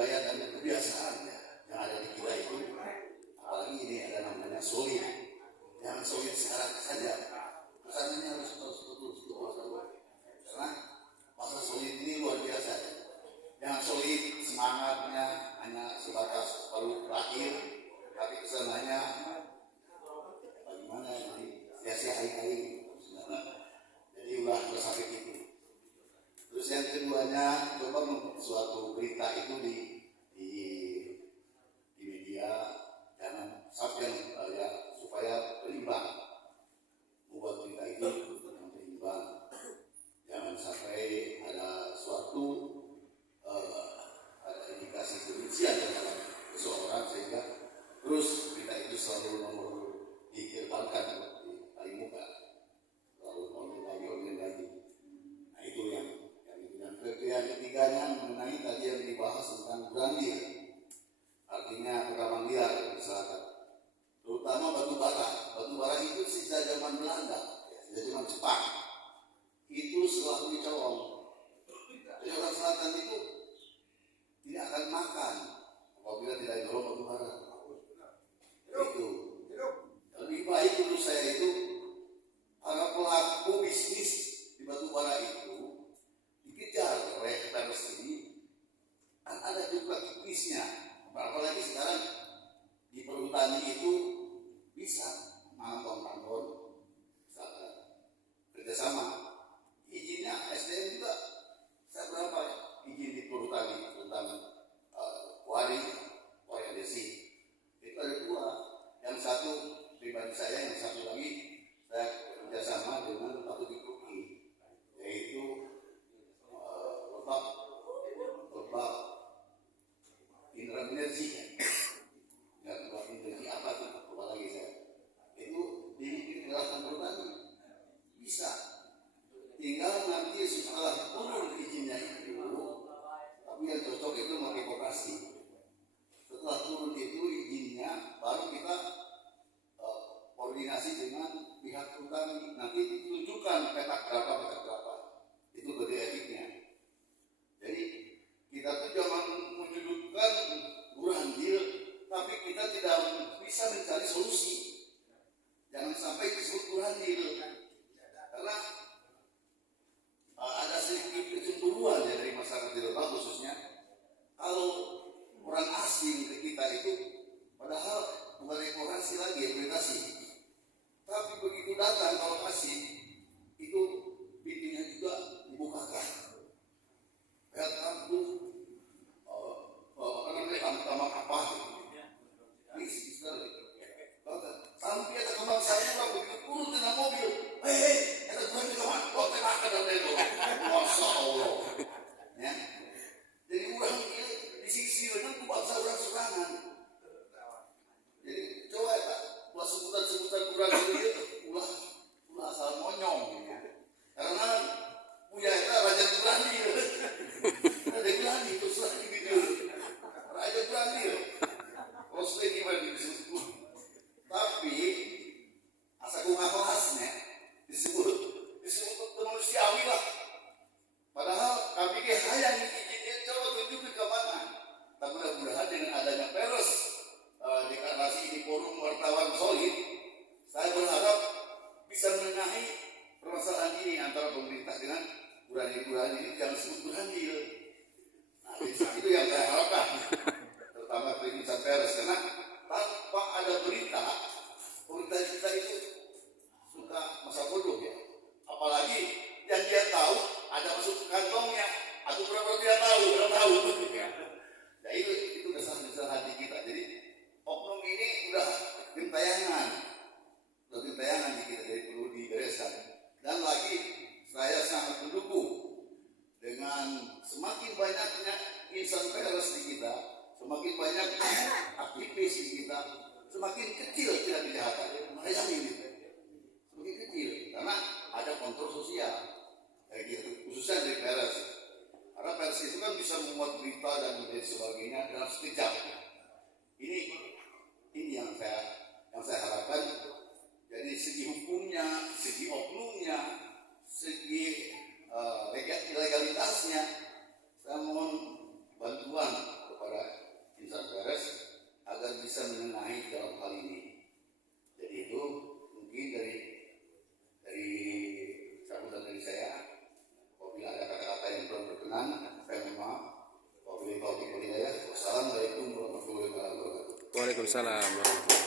budaya dan kebiasaan yang ada di kita itu, apalagi ini ada namanya solid. Jangan solid sekarang saja, pesannya harus betul-betul. Karena masa solid ini luar biasa. Jangan solid semangatnya hanya sebatas palu terakhir, tapi kesananya bagaimana jadi sia-sia hari-hari. Jadi ulah bersakit itu. Terus yang keduanya, coba suatu berita itu di media, jangan sampai supaya berimbang. Membuat berita itu yang berimbang. Jangan sampai ada suatu ada indikasi kebencian terhadap seseorang sehingga terus berita itu selalu nomor dikedepankan di paling muka, lalu online lagi. Nah itu yang ketiganya mengenai tadi yang dibahas tentang brandir, artinya perkaman liar misalkan, terutama batu bara. Batu bara itu sejak zaman Belanda, sejak zaman Jepang itu selalu dicolong. Jadi orang selatan itu tidak akan makan apabila tidak dicolong batu bara. Itu lebih baik menurut saya itu para pelaku bisnis di batu bara itu dikejar oleh Persi, kan ada juga tipisnya. Apalagi sekarang di perhutani itu bisa mantong-mantong kerjasama. Izinnya SDM juga saya berapa izin di perhutani tentang kuari desi itu ada dua. Yang satu pribadi saya, yang satu lagi saya kerjasama dengan Batu Dikuki, yaitu lebak indera energi dan lebak energi apa tuh, apa lagi saya itu dibikin gerakan perhutani bisa, tinggal nanti setelah turun izinnya itu, tapi yang cocok itu pakai koperasi. Setelah turun itu izinnya baru kita koordinasi dengan pihak perhutani, nanti ditunjukkan petak berapa itu kode etiknya. Jadi kita tuh jangan menyudutkan burandir, tapi kita tidak bisa mencari solusi. Jangan sampai disebut burandir, karena ada sedikit kecemburuan ya dari masyarakat di Lebak khususnya. Kalau orang asing ke kita itu, padahal bukan dekorasi lagi, eksploitasi. Tapi begitu datang kalau asing, itu pintunya juga dibukakan. Welcome to taman apa? This sampai ada kembang saya begitu turun dengan mobil. Ada bukan di kamar, kok tenaga dan itu. Masya Allah. Ya. Jadi orang ini di sisi dengan bangsa orang serangan. Jadi coba ya, buat sebutan kurang itu, ulah asal monyong. Ya. Karena punya itu raja berani. Raja berani itu selalu gitu. Raja berani. Rosle gimana disebut? Tapi asal gua kelasnya disebut manusiawi lah. Padahal kami hayang ini coba tunjukin ke mana. Tapi mudah-mudahan dengan adanya Pers deklarasi di forum wartawan solid, saya berharap bisa menengahi permasalahan ini antara pemerintah dengan burandir ini, jangan sebut burandir. Nah, itu yang saya harapkan, terutama perintah Pers, karena tanpa ada berita kita itu suka masa bodoh ya. Apalagi yang dia tahu ada masuk ke kantongnya atau pura-pura tidak tahu. Ya itu kesalahan hati kita. Jadi oknum ini udah gentayangan di kita, jadi perlu dibereskan. Dan lagi saya sangat mendukung dengan semakin banyaknya insan pers di kita, semakin banyaknya aktivis di kita, semakin kecil tidak kejahatan. Makanya ini semakin kecil karena ada kontrol sosial, gitu, khususnya dari pers. Karena pers itu kan bisa membuat berita dan sebagainya dalam sekejap. Ini yang saya harapkan. Jadi segi hukumnya, segi oknumnya, segi legalitasnya, saya mohon bantuan kepada Waalaikumsalam warahmatullahi